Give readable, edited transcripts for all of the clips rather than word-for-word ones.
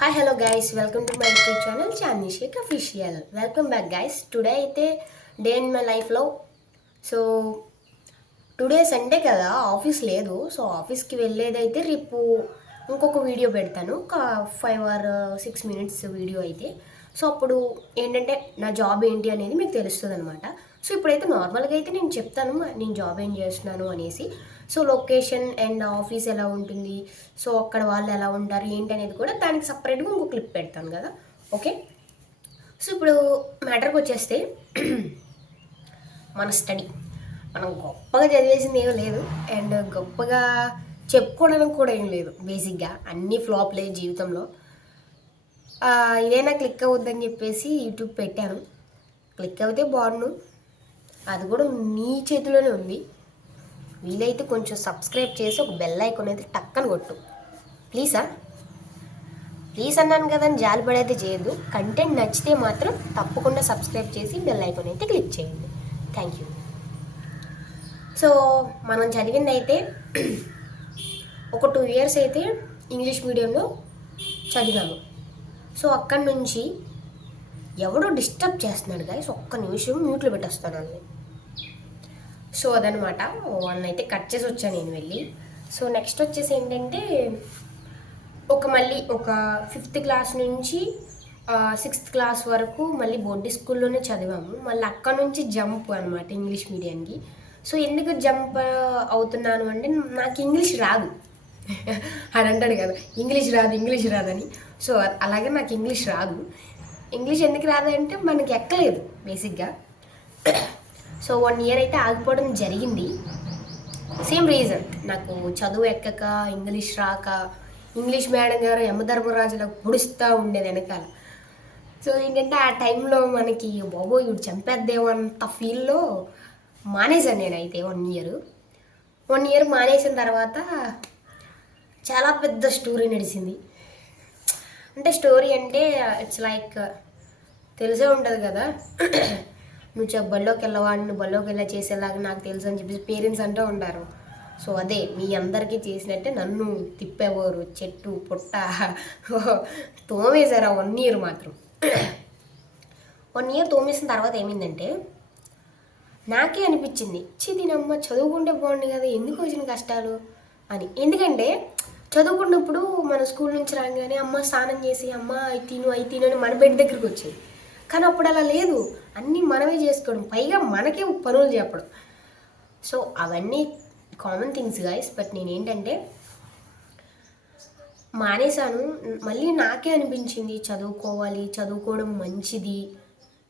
Hi hello guys, welcome to my YouTube channel Chandi Shaik official. Welcome back guys. Today అయితే day in my లైఫ్లో. So today Sunday కదా, office లేదు. So ఆఫీస్కి వెళ్ళేదైతే రేపు ఇంకొక వీడియో పెడతాను, ఒక 5 or 6 minutes వీడియో అయితే. సో అప్పుడు ఏంటంటే నా జాబ్ ఏంటి అనేది మీకు తెలుస్తుంది అనమాట. సో ఇప్పుడైతే నార్మల్గా అయితే నేను చెప్తాను నేను జాబ్ ఏం చేస్తున్నాను అనేసి. సో లొకేషన్ అండ్ ఆఫీస్ ఎలా ఉంటుంది, సో అక్కడ వాళ్ళు ఎలా ఉంటారు ఏంటి అనేది కూడా దానికి సపరేట్గా ఇంకో క్లిప్ పెడతాను కదా. ఓకే, సో ఇప్పుడు మ్యాటర్కి వచ్చేస్తే మన స్టడీ మనం గొప్పగా చదివేసింది ఏమీ లేదు, అండ్ గొప్పగా చెప్పుకోవడానికి కూడా ఏం లేదు. బేసిక్గా అన్నీ ఫ్లాప్లే జీవితంలో. ఇదైనా క్లిక్ అవ్వద్దని చెప్పేసి యూట్యూబ్ పెట్టాను. క్లిక్ అవుతే బాగుండు, అది కూడా నీ చేతిలోనే ఉంది. వీలైతే కొంచెం సబ్స్క్రైబ్ చేసి ఒక బెల్ ఐకాన్ అయితే టక్కని కొట్టు ప్లీజా. ప్లీజ్ అన్నాను కదా అని జాలిపడి అయితే చేయొద్దు. కంటెంట్ నచ్చితే మాత్రం తప్పకుండా సబ్స్క్రైబ్ చేసి బెల్ ఐకాన్ అయితే క్లిక్ చేయండి. Thank you. సో మనం చదివింది అయితే ఒక 2 years అయితే ఇంగ్లీష్ మీడియంలో చదివాము. సో అక్కడి నుంచి ఎవడో డిస్టర్బ్ చేస్తున్నాడు గాయస్, ఒక్క నిమిషం మ్యూట్లో పెట్టేస్తాను అని. సో అదనమాట, వాళ్ళని అయితే కట్ చేసి వచ్చాను నేను వెళ్ళి. సో నెక్స్ట్ వచ్చేసి ఏంటంటే మళ్ళీ ఒక 5th క్లాస్ నుంచి 6th క్లాస్ వరకు మళ్ళీ బోర్డు స్కూల్లోనే చదివాము. మళ్ళీ అక్కడ నుంచి జంప్ అనమాట ఇంగ్లీష్ మీడియానికి. సో ఎందుకు జంప్ అవుతున్నాను అంటే నాకు ఇంగ్లీష్ రాదు అని అంటాడు కదా, ఇంగ్లీష్ రాదని. సో అలాగే నాకు ఇంగ్లీష్ రాదు. ఇంగ్లీష్ ఎందుకు రాదు అంటే మనకి ఎక్కలేదు బేసిక్గా. సో 1 year అయితే ఆగిపోవడం జరిగింది. సేమ్ రీజన్, నాకు చదువు ఎక్కక, ఇంగ్లీష్ రాక, ఇంగ్లీష్ మేడం గారు యమధర్మరాజులకు పొడుస్తూ ఉండేది వెనకాల. సో ఏంటంటే ఆ టైంలో మనకి బాబో ఇవి చంపేద్దేమో అంత ఫీల్లో మానేశాను నేనైతే 1 year మానేసిన తర్వాత చాలా పెద్ద స్టోరీ నడిచింది. అంటే స్టోరీ అంటే ఇట్స్ లైక్ తెలిసే ఉంటుంది కదా, నువ్వు బళ్ళోకి వెళ్ళవా, నువ్వు బళ్ళోకి వెళ్ళా చేసేలాగా నాకు తెలుసు అని చెప్పేసి పేరెంట్స్ అంటూ ఉంటారు. సో అదే మీ అందరికీ చేసినట్టే నన్ను తిప్పేవారు, చెట్టు పుట్ట తోమేశారు ఆ 1 year మాత్రం. 1 year తోమేసిన తర్వాత ఏమైందంటే నాకే అనిపించింది, దీనమ్మ చదువుకుంటే బాగుంది కదా, ఎందుకు వచ్చిన కష్టాలు అని. ఎందుకంటే చదువుకున్నప్పుడు మన స్కూల్ నుంచి రాగానే అమ్మ స్నానం చేసి అమ్మ అయి తిను అని మన బెడ్ దగ్గరికి వచ్చేది. కానీ అప్పుడు అలా లేదు, అన్నీ మనమే చేసుకోవడం, పైగా మనకే పనులు చెప్పడం. సో అవన్నీ కామన్ థింగ్స్ గాయస్. బట్ నేనేంటంటే మానేశాను. మళ్ళీ నాకే అనిపించింది చదువుకోవడం మంచిది.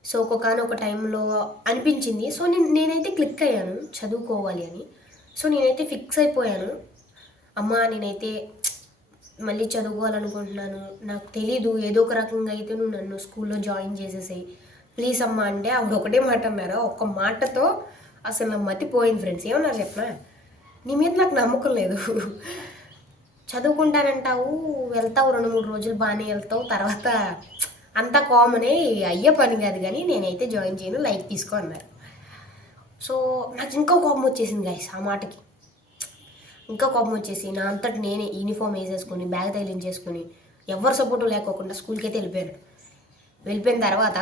సో ఒక్కొక్కనొక టైంలో అనిపించింది. సో నేనైతే క్లిక్ అయ్యాను చదువుకోవాలి అని. సో నేనైతే ఫిక్స్ అయిపోయాను, అమ్మ నేనైతే మళ్ళీ చదువుకోవాలనుకుంటున్నాను, నాకు తెలీదు, ఏదో ఒక రకంగా అయితే నువ్వు నన్ను స్కూల్లో జాయిన్ చేసేసాయి ప్లీజ్ అమ్మ అంటే ఆవిడ ఒకటే మాట అన్నారు. ఒక్క మాటతో అసలు నా మతిపోయింది ఫ్రెండ్స్. ఏమన్నారు చెప్పనా, నీ మీద నాకు నమ్మకం లేదు, చదువుకుంటానంటావు, వెళ్తావు 2-3 రోజులు బాగానే వెళ్తావు, తర్వాత అంతా కామనే, అయ్యే పని కాదు, కానీ నేనైతే జాయిన్ చేయను, లైక్ తీసుకో అన్నారు. సో నాకు ఇంకా కోపం వచ్చేసింది గైస్ ఆ మాటకి. ఇంకా కోపం వచ్చేసి నా అంతటి నేనే యూనిఫామ్ వేసేసుకొని బ్యాగ్ తగిలించేసుకొని ఎవరు సపోర్టు లేకోకుండా స్కూల్కి అయితే వెళ్ళిపోయిన తర్వాత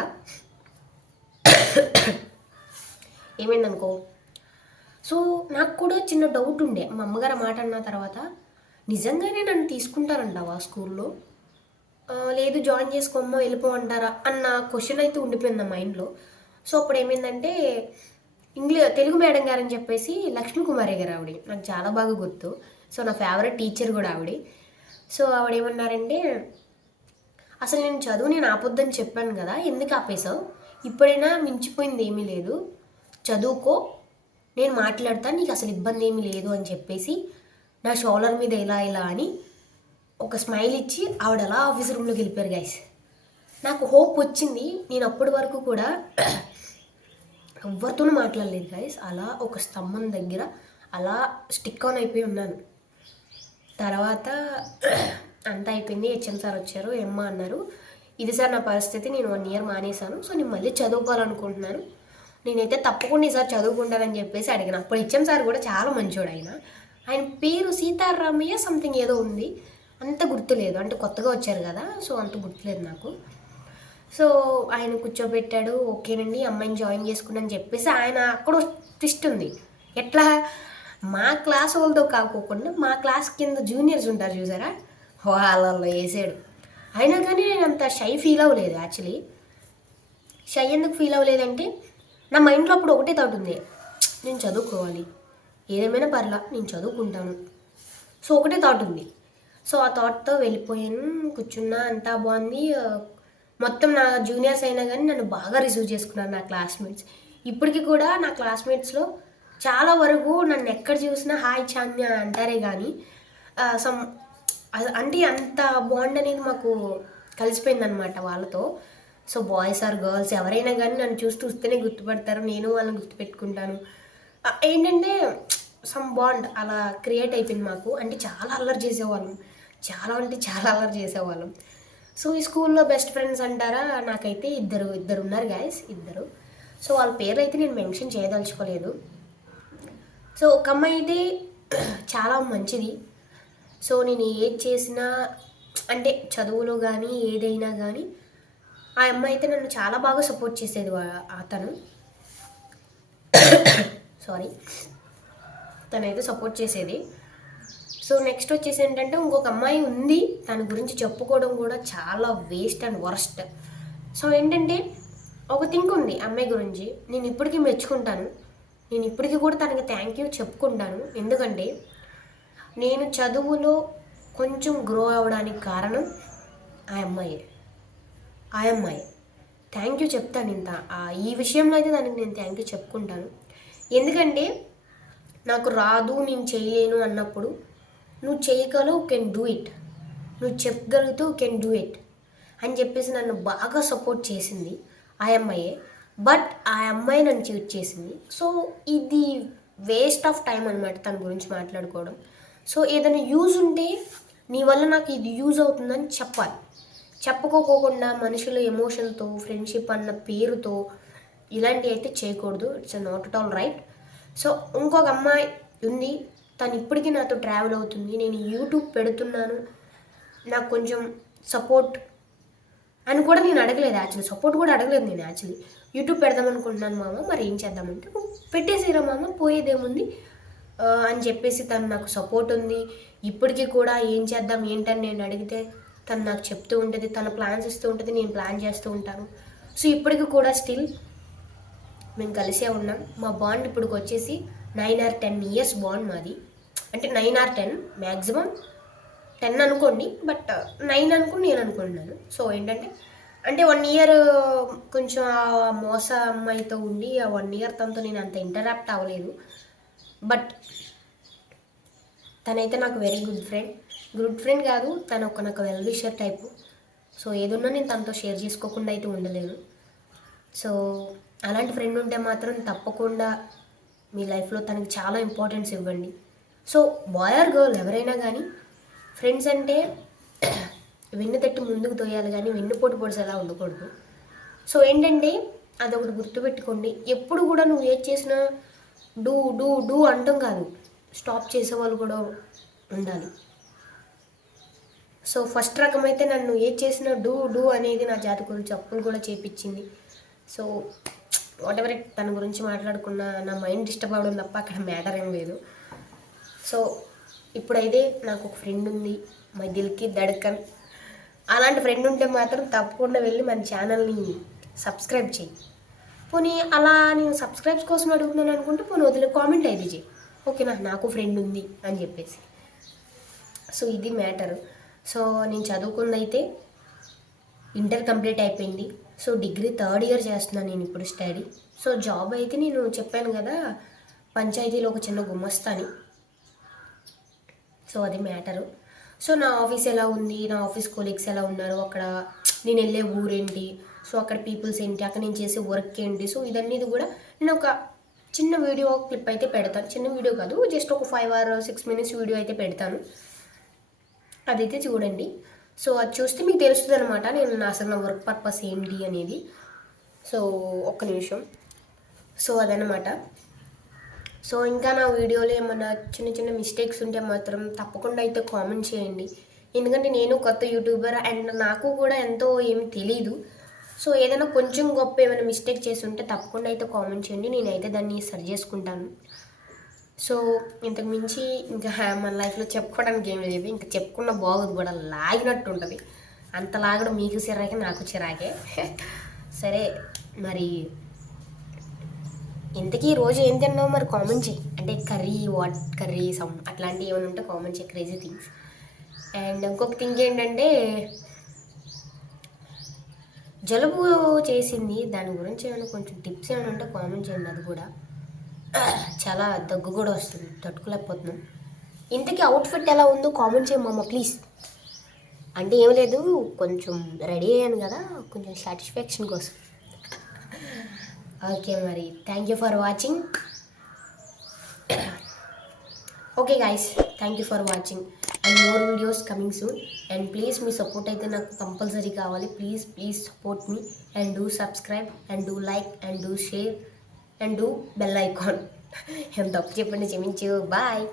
ఏమైందనుకో, సో నాకు కూడా చిన్న డౌట్ ఉండే. మా అమ్మగారు మాట అన్న తర్వాత నిజంగానే నన్ను తీసుకుంటారంటావా స్కూల్లో, లేదు జాయిన్ చేసుకోమ్మో వెళ్ళిపోమంటారా అన్న క్వశ్చన్ అయితే ఉండిపోయింది నా మైండ్లో. సో అప్పుడు ఏమైందంటే తెలుగు మేడం గారు అని చెప్పేసి లక్ష్మీ కుమారి గారు ఆవిడ నాకు చాలా బాగా గుర్తు. సో నా ఫేవరెట్ టీచర్ కూడా ఆవిడ. సో ఆవిడ ఏమన్నారంటే, అసలు నేను ఆపొద్దని చెప్పాను కదా, ఎందుకు ఆపేసావు, ఇప్పుడైనా మించిపోయింది ఏమీ లేదు, చదువుకో, నేను మాట్లాడతాను, నీకు అసలు ఇబ్బంది ఏమీ లేదు అని చెప్పేసి నా షోల్డర్ మీద ఇలా అని ఒక స్మైల్ ఇచ్చి ఆవిడ అలా ఆఫీస్ రూమ్లోకి వెళ్ళిపోయారు గైస్. నాకు హోప్ వచ్చింది. నేను అప్పటి వరకు కూడా ఎవరితోనూ మాట్లాడలేదు గైస్. అలా ఒక స్తంభం దగ్గర అలా స్టిక్ ఆన్ అయిపోయి ఉన్నాను. తర్వాత అంతా అయిపోయింది, హెచ్ఎం సార్ వచ్చారు, ఏమ్మా అన్నారు, ఇది సార్ నా పరిస్థితి, నేను 1 year మానేశాను, సో నేను మళ్ళీ చదువుకోవాలనుకుంటున్నాను, నేనైతే తప్పకుండా ఈసారి చదువుకుంటానని చెప్పేసి అడిగిన. అప్పుడు హెచ్ఎం సార్ కూడా చాలా మంచోడు. ఆయన పేరు సీతారామయ్య సంథింగ్ ఏదో ఉంది, అంత గుర్తులేదు, అంటే కొత్తగా వచ్చారు కదా, సో అంత గుర్తులేదు నాకు. సో ఆయన కూర్చోబెట్టాడు, ఓకేనండి అమ్మాయిని జాయిన్ చేసుకున్నాను చెప్పేసి ఆయన అక్కడ ట్విస్ట్ ఉంది. ఎట్లా, మా క్లాస్ వాళ్ళతో కాకోకుండా మా క్లాస్ కింద జూనియర్స్ ఉంటారు చూసారా, వాళ్ళల్లో వేసాడు. అయినా కానీ నేను అంత షై ఫీల్ అవ్వలేదు. యాక్చువల్లీ షై ఎందుకు ఫీల్ అవ్వలేదంటే నా మైండ్లో అప్పుడు ఒకటే థాట్ ఉంది, నేను చదువుకోవాలి, ఏదేమైనా పర్లా నేను చదువుకుంటాను, సో ఒకటే థాట్ ఉంది. సో ఆ థాట్తో వెళ్ళిపోయాను, కూర్చున్నా, అంతా బాగుంది. మొత్తం నా జూనియర్స్ అయినా కానీ నన్ను బాగా రిసీవ్ చేసుకున్నారు నా క్లాస్మేట్స్. ఇప్పటికీ కూడా నా క్లాస్మేట్స్లో చాలా వరకు నన్ను ఎక్కడ చూసినా హాయ్ చాన్య అంటారే కానీ సమ్ అంటే అంత బాండ్ అనేది మాకు కలిసిపోయిందనమాట వాళ్ళతో. సో బాయ్స్ ఆర్ గర్ల్స్ ఎవరైనా కానీ నన్ను చూస్తూనే గుర్తుపడతారు, నేను వాళ్ళని గుర్తుపెట్టుకుంటాను. ఏంటంటే సమ్ బాండ్ అలా క్రియేట్ అయిపోయింది మాకు. అంటే చాలా అల్లరి చేసేవాళ్ళం, చాలా అంటే చాలా అల్లరి చేసేవాళ్ళం. సో ఈ స్కూల్లో బెస్ట్ ఫ్రెండ్స్ అంటారా, నాకైతే ఇద్దరు ఉన్నారు గాయస్, ఇద్దరు. సో వాళ్ళ పేర్లు అయితే నేను మెన్షన్ చేయదలుచుకోలేదు. సో ఒక అమ్మాయి అయితే చాలా మంచిది. సో నేను ఏది చేసినా అంటే చదువులో కానీ ఏదైనా కానీ ఆ అమ్మాయి అయితే నన్ను చాలా బాగా సపోర్ట్ చేసేది. అతను సారీ, తనైతే సపోర్ట్ చేసేది. సో నెక్స్ట్ వచ్చేసి ఏంటంటే ఇంకొక అమ్మాయి ఉంది, తన గురించి చెప్పుకోవడం కూడా చాలా వేస్ట్ అండ్ వర్స్ట్. సో ఏంటంటే ఒక థింక్ ఉంది అమ్మాయి గురించి, నేను ఇప్పటికీ మెచ్చుకుంటాను, నేను ఇప్పటికీ కూడా తనకి థ్యాంక్ యూ చెప్పుకుంటాను. ఎందుకంటే నేను చదువులో కొంచెం గ్రో అవ్వడానికి కారణం ఆ అమ్మాయి. థ్యాంక్ యూ చెప్తాను. ఈ విషయంలో అయితే దానికి నేను థ్యాంక్ యూ చెప్పుకుంటాను. ఎందుకంటే నాకు రాదు, నేను చేయలేను అన్నప్పుడు నువ్వు చేయగలవు, కెన్ డూ ఇట్, నువ్వు చెప్పగలుగుతూ కెన్ డూ ఇట్ అని చెప్పేసి నన్ను బాగా సపోర్ట్ చేసింది ఆ అమ్మాయే. బట్ ఆ అమ్మాయి నన్ను చీట్ చేసింది. సో ఇది వేస్ట్ ఆఫ్ టైం అనమాట తన గురించి మాట్లాడుకోవడం. సో ఏదైనా యూజ్ ఉంటే నీ వల్ల నాకు ఇది యూజ్ అవుతుందని చెప్పాలి. చెప్పుకోకుండా మనుషుల ఎమోషన్తో ఫ్రెండ్షిప్ అన్న పేరుతో ఇలాంటివి అయితే చేయకూడదు. It's not at all right. So ఇంకొక అమ్మాయి ఉంది, తను ఇప్పటికీ నాతో ట్రావెల్ అవుతుంది. నేను యూట్యూబ్ పెడుతున్నాను, నాకు కొంచెం సపోర్ట్ అని కూడా నేను అడగలేదు. యాక్చువల్లీ సపోర్ట్ కూడా అడగలేదు నేను. యాక్చువల్లీ యూట్యూబ్ పెడదాం అనుకుంటున్నాను మామ, మరి ఏం చేద్దామంటే పెట్టేసిరా మామ, పోయేదేముంది అని చెప్పేసి తను నాకు సపోర్ట్ ఉంది. ఇప్పటికీ కూడా ఏం చేద్దాం ఏంటని నేను అడిగితే తను నాకు చెప్తూ ఉంటుంది, తన ప్లాన్స్ ఇస్తూ ఉంటుంది, నేను ప్లాన్ చేస్తూ ఉంటాను. సో ఇప్పటికి కూడా స్టిల్ మేము కలిసే ఉన్నాం. మా బాండ్ ఇప్పటికి వచ్చేసి 9 or 10 years బాండ్ మాది. అంటే 9 or 10, మ్యాక్సిమం 10 అనుకోండి, బట్ 9 అనుకుని నేను అనుకుంటున్నాను. సో ఏంటంటే అంటే 1 year కొంచెం ఆ మోస అమ్మాయితో ఉండి ఆ 1 year తనతో నేను అంత ఇంటరాక్ట్ అవ్వలేదు. బట్ తనైతే నాకు వెరీ గుడ్ ఫ్రెండ్ కాదు, తను నాకు వెల్ విషర్ టైపు. సో ఏదున్నా నేను తనతో షేర్ చేసుకోకుండా అయితే ఉండలేను. సో అలాంటి ఫ్రెండ్ ఉంటే మాత్రం తప్పకుండా మీ లైఫ్లో తనకి చాలా ఇంపార్టెన్స్ ఇవ్వండి. సో బాయ్ ఆర్ గర్ల్ ఎవరైనా కానీ ఫ్రెండ్స్ అంటే వెన్ను తట్టి ముందుకు తోయాలి కానీ వెన్నుపోటు పొడిసేలా ఉండకూడదు. సో ఏంటంటే అదొకటి గుర్తుపెట్టుకోండి. ఎప్పుడు కూడా నువ్వు ఏది చేసినా డూ డూ డూ అంటాం కాదు, స్టాప్ చేసేవాళ్ళు కూడా ఉండాలి. సో ఫస్ట్ రకం అయితే నన్ను ఏది చేసినా డూ అనేది నా జాతకులు చెప్పులు కూడా చేపించింది. సో వాట్ ఎవర్ తన గురించి మాట్లాడుకున్న నా మైండ్ డిస్టర్బ్ అవ్వడం తప్ప అక్కడ మ్యాటర్ ఏం లేదు. సో ఇప్పుడైతే నాకు ఒక ఫ్రెండ్ ఉంది, మై దిల్కి ధడకన్. అలాంటి ఫ్రెండ్ ఉంటే మాత్రం తప్పకుండా వెళ్ళి మన ఛానల్ని సబ్స్క్రైబ్ చేయి. పోనీ అలా నేను సబ్స్క్రైబ్స్ కోసం అడుగుతున్నాను అనుకుంటే పోనీ వదిలే కామెంట్ అయితే చేయి, ఓకేనా, నాకు ఫ్రెండ్ ఉంది అని చెప్పేసి. సో ఇది మ్యాటర్. సో నేను చదువుకుందైతే ఇంటర్ కంప్లీట్ అయిపోయింది. సో డిగ్రీ 3rd year చేస్తున్నాను నేను ఇప్పుడు స్టడీ. సో జాబ్ అయితే నేను చెప్పాను కదా పంచాయతీలో ఒక చిన్న గుమస్తాని. సో అది మ్యాటరు. సో నా ఆఫీస్ ఎలా ఉంది, నా ఆఫీస్ కొలీగ్స్ ఎలా ఉన్నారు, అక్కడ నేను వెళ్ళే ఊరేంటి, సో అక్కడ పీపుల్స్ ఏంటి, అక్కడ నేను చేసే వర్క్ ఏంటి, సో ఇదన్నీ కూడా నేను ఒక చిన్న వీడియో క్లిప్ అయితే పెడతాను. చిన్న వీడియో కాదు, జస్ట్ ఒక 5 or 6 minutes వీడియో అయితే పెడతాను, అదైతే చూడండి. సో అది చూస్తే మీకు తెలుస్తుంది అనమాట నేను అసలు నా వర్క్ పర్పస్ ఏంటి అనేది. సో ఒక్క నిమిషం. సో అదనమాట. సో ఇంకా నా వీడియోలో ఏమన్నా చిన్న చిన్న మిస్టేక్స్ ఉంటే మాత్రం తప్పకుండా అయితే కామెంట్ చేయండి. ఎందుకంటే నేను కొత్త యూట్యూబర్ అండ్ నాకు కూడా ఎంతో ఏమి తెలీదు. సో ఏదైనా కొంచెం గొప్ప ఏమైనా మిస్టేక్ చేసి ఉంటే తప్పకుండా అయితే కామెంట్ చేయండి, నేనైతే దాన్ని సరి చేసుకుంటాను. సో ఇంతకు మించి ఇంకా మన లైఫ్లో చెప్పుకోవడానికి ఏం లేదు, ఇంకా చెప్పుకున్న బాగోదు కూడా, లాగినట్టు ఉంటుంది. అంత లాగడం మీకు చిరాకే, నాకు చిరాకే. సరే మరి ఇంతకీ రోజు ఏం తిన్నావు మరి కామెంట్ చేయి. అంటే కర్రీ, వాట్ కర్రీ, సమ్ అట్లాంటివి ఏమైనా ఉంటే కామెంట్ చేయి, క్రేజీ థింగ్స్. అండ్ ఇంకొక థింగ్ ఏంటంటే జలుబు చేసింది, దాని గురించి ఏమైనా కొంచెం టిప్స్ ఏమైనా ఉంటే కామెంట్ చేయండి. అది కూడా చాలా దగ్గు కూడా వస్తుంది, తట్టుకోలేకపోతున్నాం. ఇంతకీ అవుట్ఫిట్ ఎలా ఉందో కామెంట్ చేయమ్మా ప్లీజ్. అంటే ఏం లేదు, కొంచెం రెడీ అయ్యాను కదా, కొంచెం సాటిస్ఫాక్షన్ కోసం. ఓకే మరి thank you for watching. Okay guys, thank you for watching and more videos coming soon. And please me support అయితే నాకు కంపల్సరీ కావాలి. Please please support me and do subscribe and do like and do share and do bell icon. ఏం తప్పు చెప్పండి, క్షమించు. Bye.